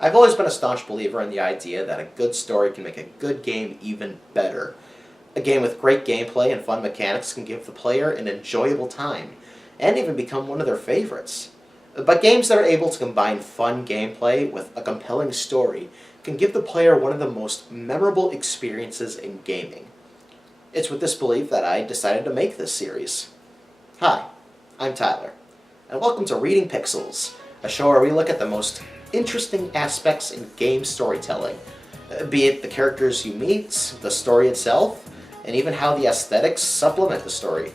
I've always been a staunch believer in the idea that a good story can make a good game even better. A game with great gameplay and fun mechanics can give the player an enjoyable time, and even become one of their favorites. But games that are able to combine fun gameplay with a compelling story can give the player one of the most memorable experiences in gaming. It's with this belief that I decided to make this series. Hi, I'm Tyler, and welcome to Reading Pixels, a show where we look at the most interesting aspects in game storytelling, be it the characters you meet, the story itself, and even how the aesthetics supplement the story.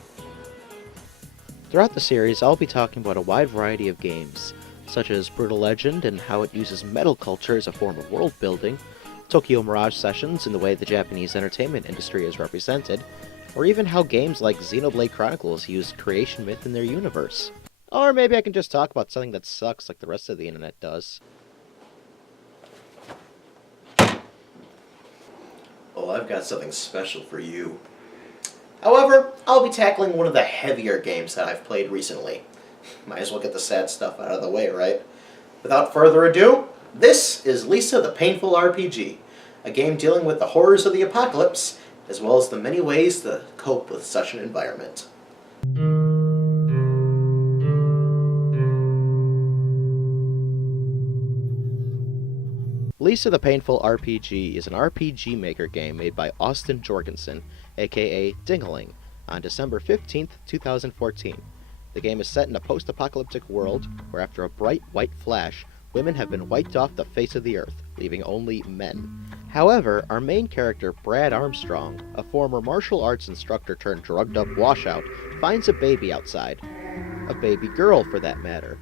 Throughout the series, I'll be talking about a wide variety of games, such as Brutal Legend and how it uses metal culture as a form of world building, Tokyo Mirage Sessions and the way the Japanese entertainment industry is represented, or even how games like Xenoblade Chronicles use creation myth in their universe. Or maybe I can just talk about something that sucks like the rest of the internet does. Oh, I've got something special for you. However, I'll be tackling one of the heavier games that I've played recently. Might as well get the sad stuff out of the way, right? Without further ado, this is Lisa the Painful RPG, a game dealing with the horrors of the apocalypse, as well as the many ways to cope with such an environment. Lisa the Painful RPG is an RPG Maker game made by Austin Jorgensen, aka Dingaling, on December 15th, 2014. The game is set in a post-apocalyptic world where after a bright white flash, women have been wiped off the face of the earth, leaving only men. However, our main character, Brad Armstrong, a former martial arts instructor turned drugged-up washout, finds a baby outside. A baby girl, for that matter.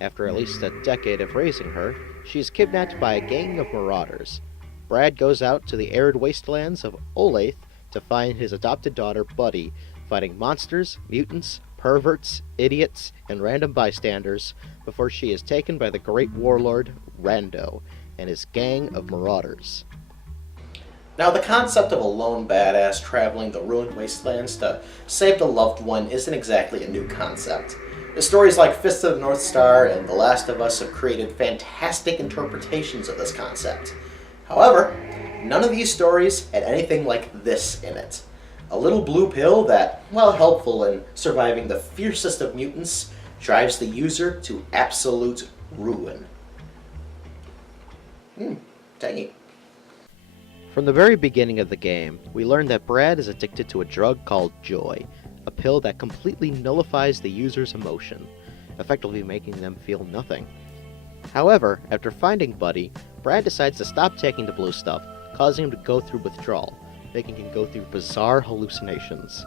After at least a decade of raising her, she is kidnapped by a gang of marauders. Brad goes out to the arid wastelands of Olathe to find his adopted daughter, Buddy, fighting monsters, mutants, perverts, idiots, and random bystanders before she is taken by the great warlord, Rando, and his gang of marauders. Now, the concept of a lone badass traveling the ruined wastelands to save the loved one isn't exactly a new concept. The stories like Fist of the North Star and The Last of Us have created fantastic interpretations of this concept. However, none of these stories had anything like this in it. A little blue pill that, while helpful in surviving the fiercest of mutants, drives the user to absolute ruin. Tangy. From the very beginning of the game, we learn that Brad is addicted to a drug called Joy, a pill that completely nullifies the user's emotion, effectively making them feel nothing. However, after finding Buddy, Brad decides to stop taking the blue stuff, causing him to go through withdrawal, making him go through bizarre hallucinations.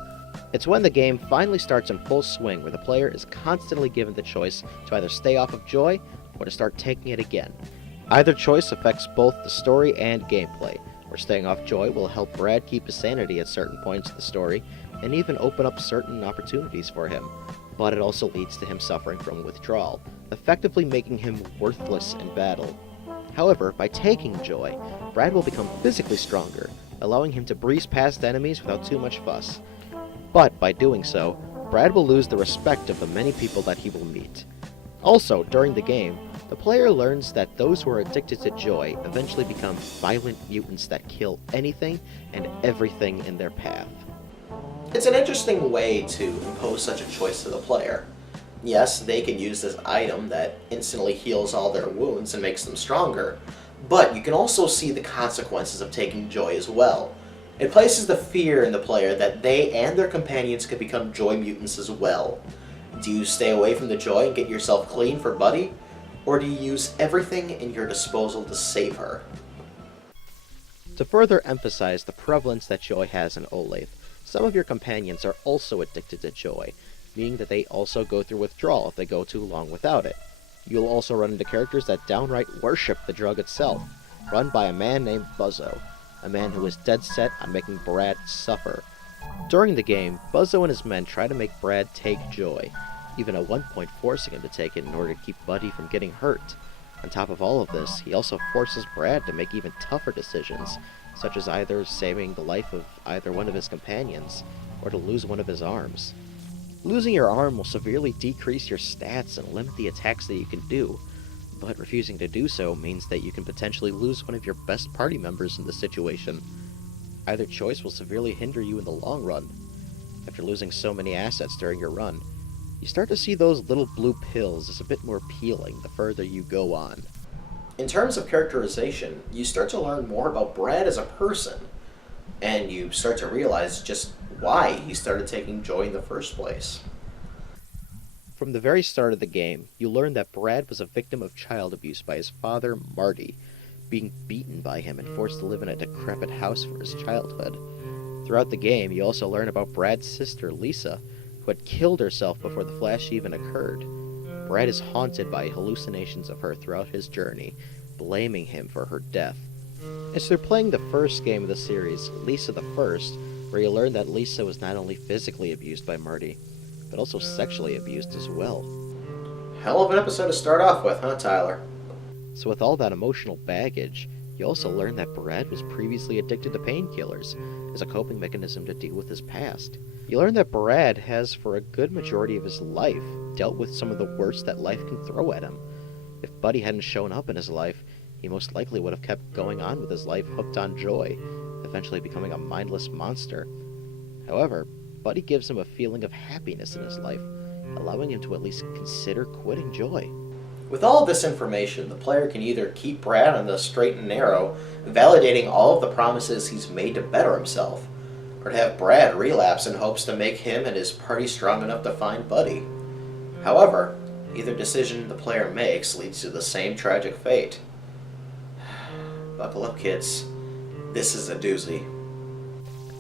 It's when the game finally starts in full swing where the player is constantly given the choice to either stay off of Joy or to start taking it again. Either choice affects both the story and gameplay, where staying off Joy will help Brad keep his sanity at certain points of the story, and even open up certain opportunities for him, but it also leads to him suffering from withdrawal, effectively making him worthless in battle. However, by taking Joy, Brad will become physically stronger, allowing him to breeze past enemies without too much fuss. But by doing so, Brad will lose the respect of the many people that he will meet. Also, during the game, the player learns that those who are addicted to Joy eventually become violent mutants that kill anything and everything in their path. It's an interesting way to impose such a choice to the player. Yes, they can use this item that instantly heals all their wounds and makes them stronger, but you can also see the consequences of taking Joy as well. It places the fear in the player that they and their companions could become Joy mutants as well. Do you stay away from the Joy and get yourself clean for Buddy? Or do you use everything in your disposal to save her? To further emphasize the prevalence that Joy has in Olathe, some of your companions are also addicted to Joy, meaning that they also go through withdrawal if they go too long without it. You'll also run into characters that downright worship the drug itself, run by a man named Buzzo, a man who is dead set on making Brad suffer. During the game, Buzzo and his men try to make Brad take Joy, even at one point forcing him to take it in order to keep Buddy from getting hurt. On top of all of this, he also forces Brad to make even tougher decisions, such as either saving the life of either one of his companions, or to lose one of his arms. Losing your arm will severely decrease your stats and limit the attacks that you can do, but refusing to do so means that you can potentially lose one of your best party members in this situation. Either choice will severely hinder you in the long run. After losing so many assets during your run, you start to see those little blue pills as a bit more appealing the further you go on. In terms of characterization, you start to learn more about Brad as a person, and you start to realize just why he started taking joy in the first place. From the very start of the game, you learn that Brad was a victim of child abuse by his father, Marty, being beaten by him and forced to live in a decrepit house for his childhood. Throughout the game, you also learn about Brad's sister, Lisa, who had killed herself before the flash even occurred. Brad is haunted by hallucinations of her throughout his journey, blaming him for her death. As they're playing the first game of the series, Lisa the First, where you learn that Lisa was not only physically abused by Marty, but also sexually abused as well. Hell of an episode to start off with, huh, Tyler? So with all that emotional baggage, you also learn that Brad was previously addicted to painkillers as a coping mechanism to deal with his past. You learn that Brad has, for a good majority of his life, dealt with some of the worst that life can throw at him. If Buddy hadn't shown up in his life, he most likely would have kept going on with his life hooked on joy, eventually becoming a mindless monster. However, Buddy gives him a feeling of happiness in his life, allowing him to at least consider quitting joy. With all of this information, the player can either keep Brad on the straight and narrow, validating all of the promises he's made to better himself, or to have Brad relapse in hopes to make him and his party strong enough to find Buddy. However, either decision the player makes leads to the same tragic fate. Buckle up, kids. This is a doozy.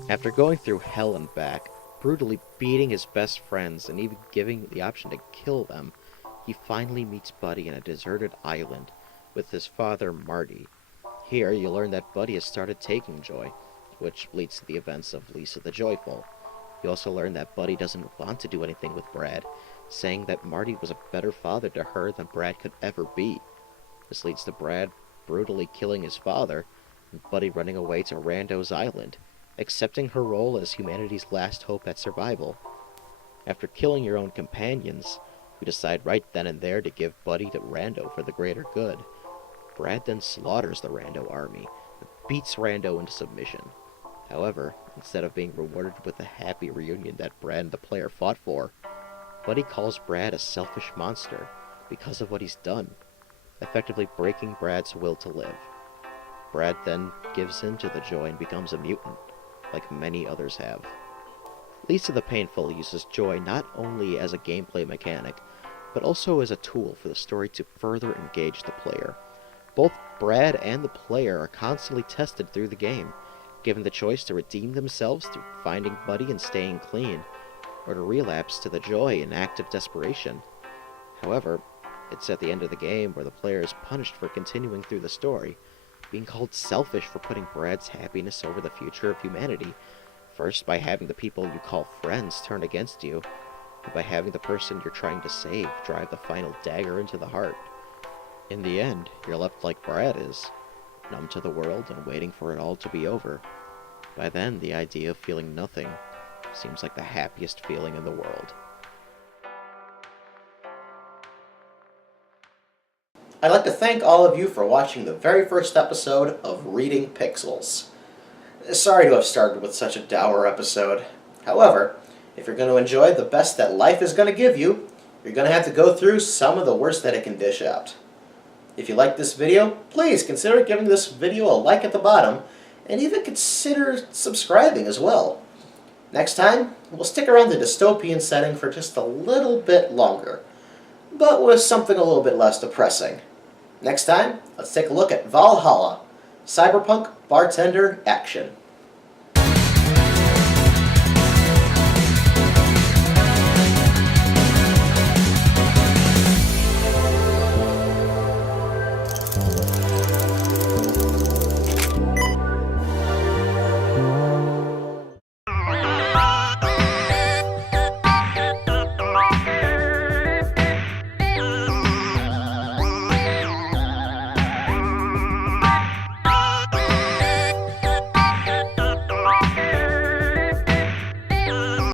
After going through hell and back, brutally beating his best friends and even giving the option to kill them, he finally meets Buddy on a deserted island with his father, Marty. Here, you learn that Buddy has started taking joy, which leads to the events of Lisa the Joyful. You also learn that Buddy doesn't want to do anything with Brad, saying that Marty was a better father to her than Brad could ever be. This leads to Brad brutally killing his father, and Buddy running away to Rando's island, accepting her role as humanity's last hope at survival. After killing your own companions, you decide right then and there to give Buddy to Rando for the greater good. Brad then slaughters the Rando army and beats Rando into submission. However, instead of being rewarded with the happy reunion that Brad and the player fought for, Buddy calls Brad a selfish monster because of what he's done, effectively breaking Brad's will to live. Brad then gives in to the joy and becomes a mutant, like many others have. Lisa the Painful uses joy not only as a gameplay mechanic, but also as a tool for the story to further engage the player. Both Brad and the player are constantly tested through the game, given the choice to redeem themselves through finding Buddy and staying clean, or to relapse to the joy in active desperation. However, it's at the end of the game where the player is punished for continuing through the story, being called selfish for putting Brad's happiness over the future of humanity, first by having the people you call friends turn against you, and by having the person you're trying to save drive the final dagger into the heart. In the end, you're left like Brad is, numb to the world and waiting for it all to be over. By then, the idea of feeling nothing seems like the happiest feeling in the world. I'd like to thank all of you for watching the very first episode of Reading Pixels. Sorry to have started with such a dour episode. However, if you're going to enjoy the best that life is going to give you, you're going to have to go through some of the worst that it can dish out. If you like this video, please consider giving this video a like at the bottom, and even consider subscribing as well. Next time, we'll stick around the dystopian setting for just a little bit longer, but with something a little bit less depressing. Next time, let's take a look at Valhalla, Cyberpunk Bartender Action.